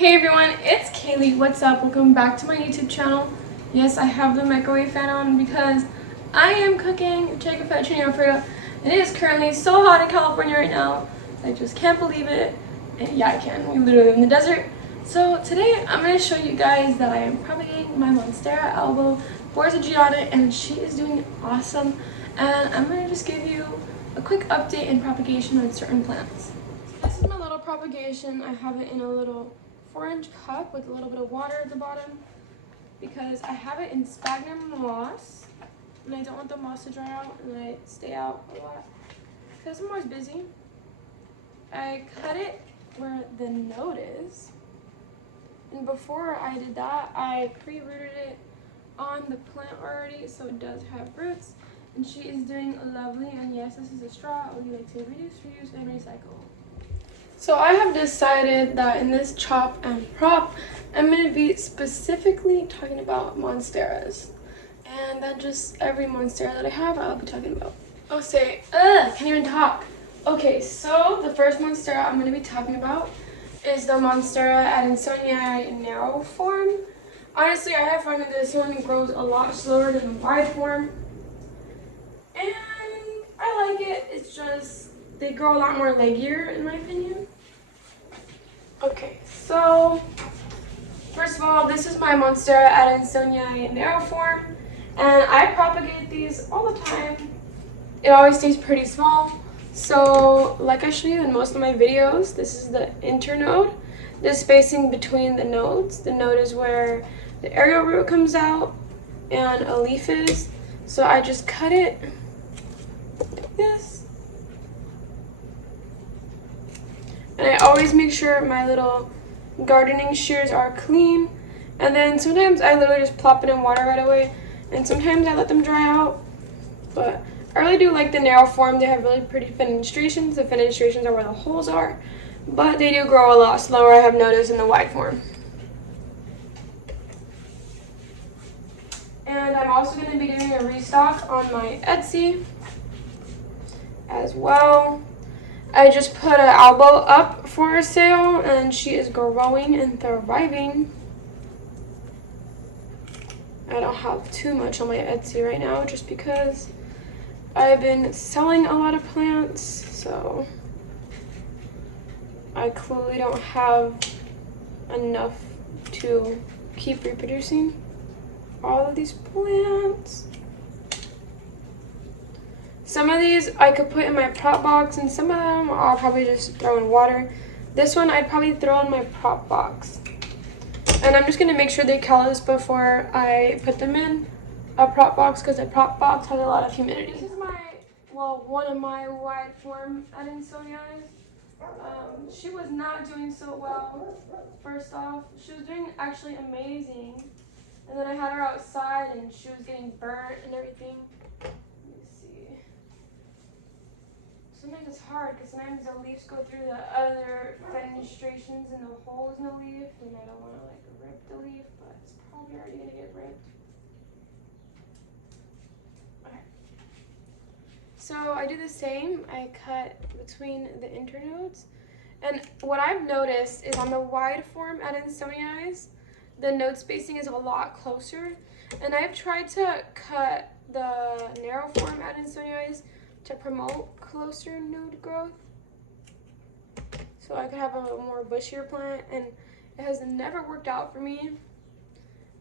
Hey everyone, it's Kaylee. What's up? Welcome back to my YouTube channel. Yes, I have the microwave fan on because I am cooking chicken fettuccine alfredo. It is currently so hot in California right now. I just can't believe it. And yeah, I can. We literally live in the desert. So today I'm going to show you guys that I am propagating my Monstera albo variegata, and she is doing awesome. And I'm going to just give you a quick update in propagation on certain plants. So this is my little propagation. I have it in a little 4-inch cup with a little bit of water at the bottom because I have it in sphagnum moss and I don't want the moss to dry out and I stay out a lot because I'm always busy. I cut it where the node is, and before I did that I pre-rooted it on the plant already so it does have roots, and she is doing lovely. And yes, this is a straw. We like to reduce, reuse, and recycle. So I have decided that in this chop and prop, I'm going to be specifically talking about Monsteras. And that just every Monstera that I have, I'll be talking about. Oh, can't even talk. Okay, so the first Monstera I'm going to be talking about is the Monstera adansoii narrow form. Honestly, I have found that this one grows a lot slower than the wide form. And I like it. It's just, they grow a lot more leggier in my opinion. Okay, so first of all, this is my Monstera adansoii narrow form, and I propagate these all the time. It always stays pretty small. So like I show you in most of my videos, this is the internode. The spacing between the nodes. The node is where the aerial root comes out and a leaf is. So I just cut it like this. And I always make sure my little gardening shears are clean. And then sometimes I literally just plop it in water right away. And sometimes I let them dry out. But I really do like the narrow form. They have really pretty fenestrations. The fenestrations are where the holes are. But they do grow a lot slower, I have noticed, in the wide form. And I'm also going to be doing a restock on my Etsy as well. I just put an albo up for sale, and she is growing and thriving. I don't have too much on my Etsy right now just because I've been selling a lot of plants, so I clearly don't have enough to keep reproducing all of these plants. Some of these I could put in my prop box, and some of them I'll probably just throw in water. This one I'd probably throw in my prop box. And I'm just going to make sure they callus before I put them in a prop box, because a prop box has a lot of humidity. This is one of my wide form adansoii. She was not doing so well, first off. She was doing actually amazing. And then I had her outside and she was getting burnt and everything. Let me see. Sometimes it's hard because sometimes the leaves go through the other fenestrations and the holes in the leaf, and I don't want to like rip the leaf, but it's probably already going to get ripped. Okay. So I do the same. I cut between the internodes. And what I've noticed is on the wide form adansoii, the node spacing is a lot closer. And I've tried to cut the narrow form adansoii to promote closer node growth, so I could have a more bushier plant, and it has never worked out for me.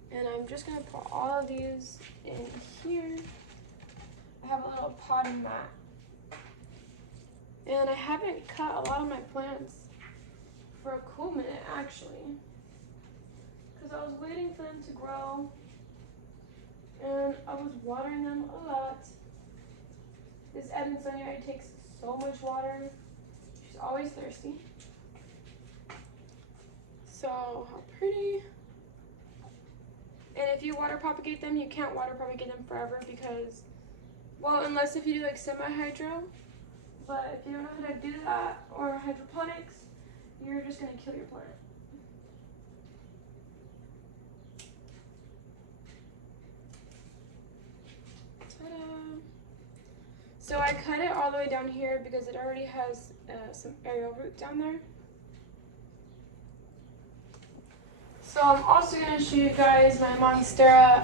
And I'm just gonna put all of these in here. I have a little potting mat, and I haven't cut a lot of my plants for a cool minute actually, because I was waiting for them to grow and I was watering them a lot. This adansoii takes so much water. She's always thirsty. So how pretty. And if you water propagate them, you can't water propagate them forever because, well, unless if you do like semi-hydro, but if you don't know how to do that, or hydroponics, you're just gonna kill your plant. Ta-da! So I cut it all the way down here because it already has some aerial root down there. So I'm also going to show you guys my Monstera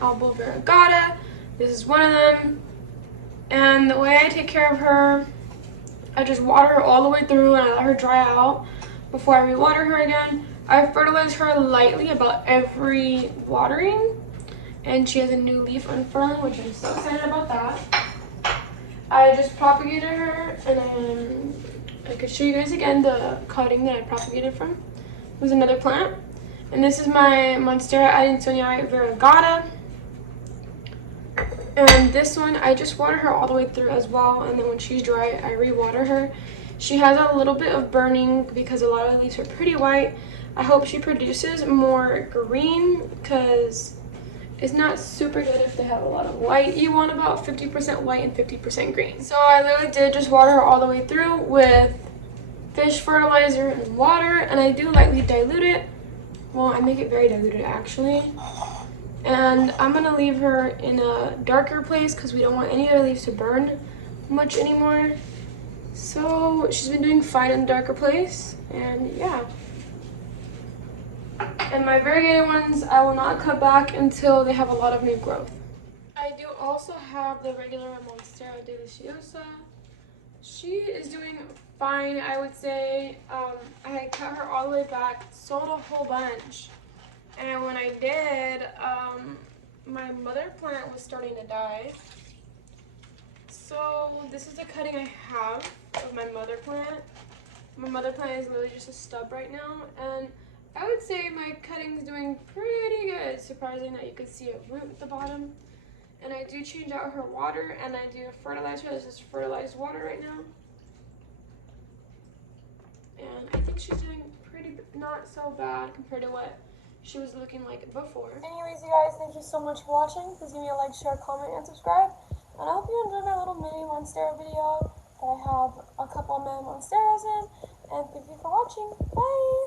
albo variegata. This is one of them. And the way I take care of her, I just water her all the way through and I let her dry out before I re-water her again. I fertilize her lightly about every watering. And she has a new leaf unfurling, which I'm so excited about that. I just propagated her, and I could show you guys again the cutting that I propagated from. It was another plant. And this is my Monstera adansoii variegata. And this one, I just water her all the way through as well, and then when she's dry, I re-water her. She has a little bit of burning because a lot of the leaves are pretty white. I hope she produces more green because it's not super good if they have a lot of white. You want about 50% white and 50% green. So I literally did just water her all the way through with fish fertilizer and water, and I do lightly dilute it. Well, I make it very diluted actually. And I'm gonna leave her in a darker place because we don't want any of the leaves to burn much anymore. So she's been doing fine in a darker place, and yeah. And my variegated ones, I will not cut back until they have a lot of new growth. I do also have the regular Monstera deliciosa. She is doing fine, I would say. I cut her all the way back, sold a whole bunch. And when I did, my mother plant was starting to die. So this is the cutting I have of my mother plant. My mother plant is literally just a stub right now, and I would say my cutting's doing pretty good. Surprising that you could see a root at the bottom. And I do change out her water, and I do fertilize her. This is fertilized water right now. And I think she's doing pretty, not so bad compared to what she was looking like before. Anyways, you guys, thank you so much for watching. Please give me a like, share, comment, and subscribe. And I hope you enjoyed my little mini Monstera video that I have a couple of Monsteras in. And thank you for watching. Bye!